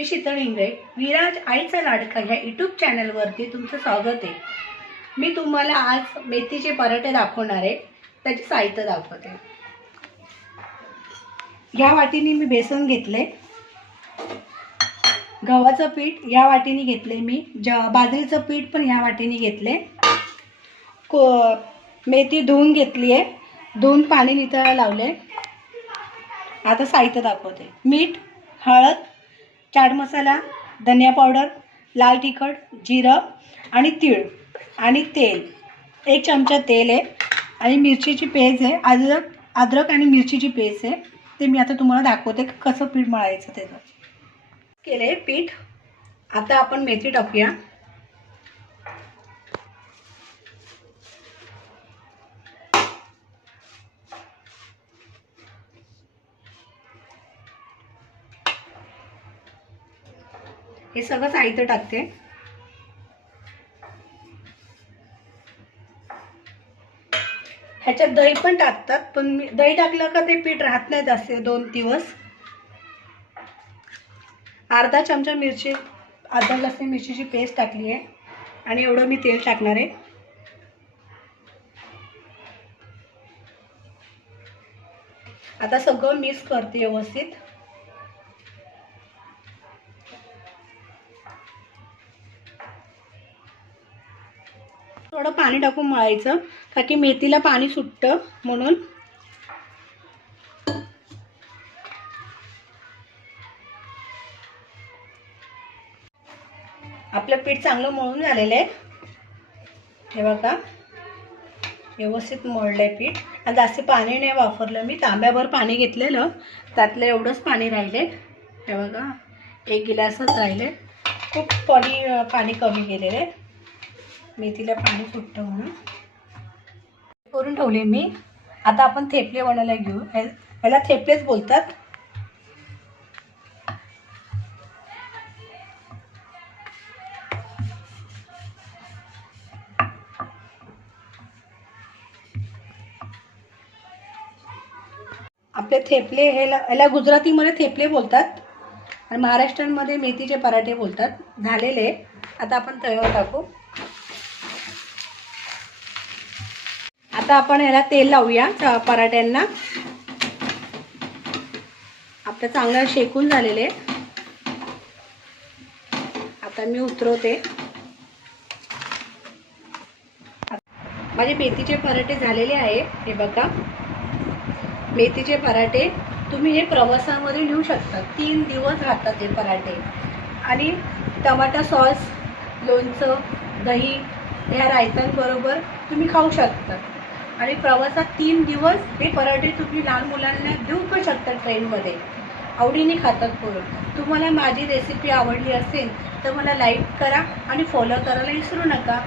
मी शीतल इंगळे, विराज आईचा लाडका ह्या यूट्यूब चॅनलवरती तुमचं स्वागत आहे। मी तुम्हाला आज मेथीचे पराठे दाखवणार आहे। त्याची साहित्य दाखवते। या वाटीने मी बेसन घेतले, गव्हाचं पीठ या वाटीने घेतले, मी बाजरीचं पीठ पण या वाटीने घेतले, मेथी धुवून घेतली आहे, धुवून पाणी नितळायला लावले। आता साहित्य दाखवते। मीठ, हळद, चाट मसाला, धनिया पावडर, लाल तिखट, जिरं आणि तीळ आणि तेल, 1 चमचा तेल आहे आणि मिरचीची पेस्ट आहे, अद्रक आणि मिरचीची पेस्ट आहे। ते मी आता तुम्हाला दाखवते कसं पीठ मळायचं त्याचं। केले पीठ। आता आपण मेथी टाकूया। हे सगळं साहित्य टाकते। ह्याच्यात दही पण टाकतात, पण मी दही टाकलं का ते पीठ राहत नाही जास्त 2 दिवस। अर्धा चमचा मिरची, अद्रक लसूण मिरचीची पेस्ट टाकली आहे आणि एवढं मी तेल टाकणार आहे। आता सगळं मिक्स करते व्यवस्थित। थोडं पाणी टाकून मळायचं का की मेथीला पाणी सुटतं म्हणून। आपलं पीठ चांगलं मळून झालेलं आहे। हे बघा, व्यवस्थित मळलंय पीठ आणि जास्त पाणी नाही वापरलं मी। तांब्याभर पाणी घेतलेलं, त्यातलं एवढंच पाणी राहिले। हे बघा, 1 गिलासच राहिले, खूप पाणी कमी गेलेलं आहे। मेथीला पाणी सुटतं म्हणून करून ठेवले मी। आता आपण थेपले बनवायला घेऊ। याला थेपलेच बोलतात। आपले थेपले याला गुजरातीमध्ये थेपले बोलतात आणि महाराष्ट्रामध्ये मेथीचे पराठे बोलतात। झालेले आता आपण तव्यावर टाकू। आता आपण याला तेल लावूया पराठ्यांना। आपलं चांगलं शेकून झालेले। आता मी उतरवते। माझे मेथीचे पराठे झालेले आहे। हे बघा, मेथीचे पराठे तुम्ही हे प्रवासामध्ये नेऊ शकता। 3 दिवस राहतात हे पराठे आणि टमाटा सॉस, लोणचं, दही ह्या रायतांबरोबर तुम्ही खाऊ शकता। आणि प्रवासात 3 दिवस हे पराठे तुम्ही लहान मुलांना देऊ पण शकता। ट्रेनमध्ये आवडीने खातात पोरं। तुम्हाला माझी रेसिपी आवडली असेल तर मला लाईक करा आणि फॉलो करायला विसरू नका।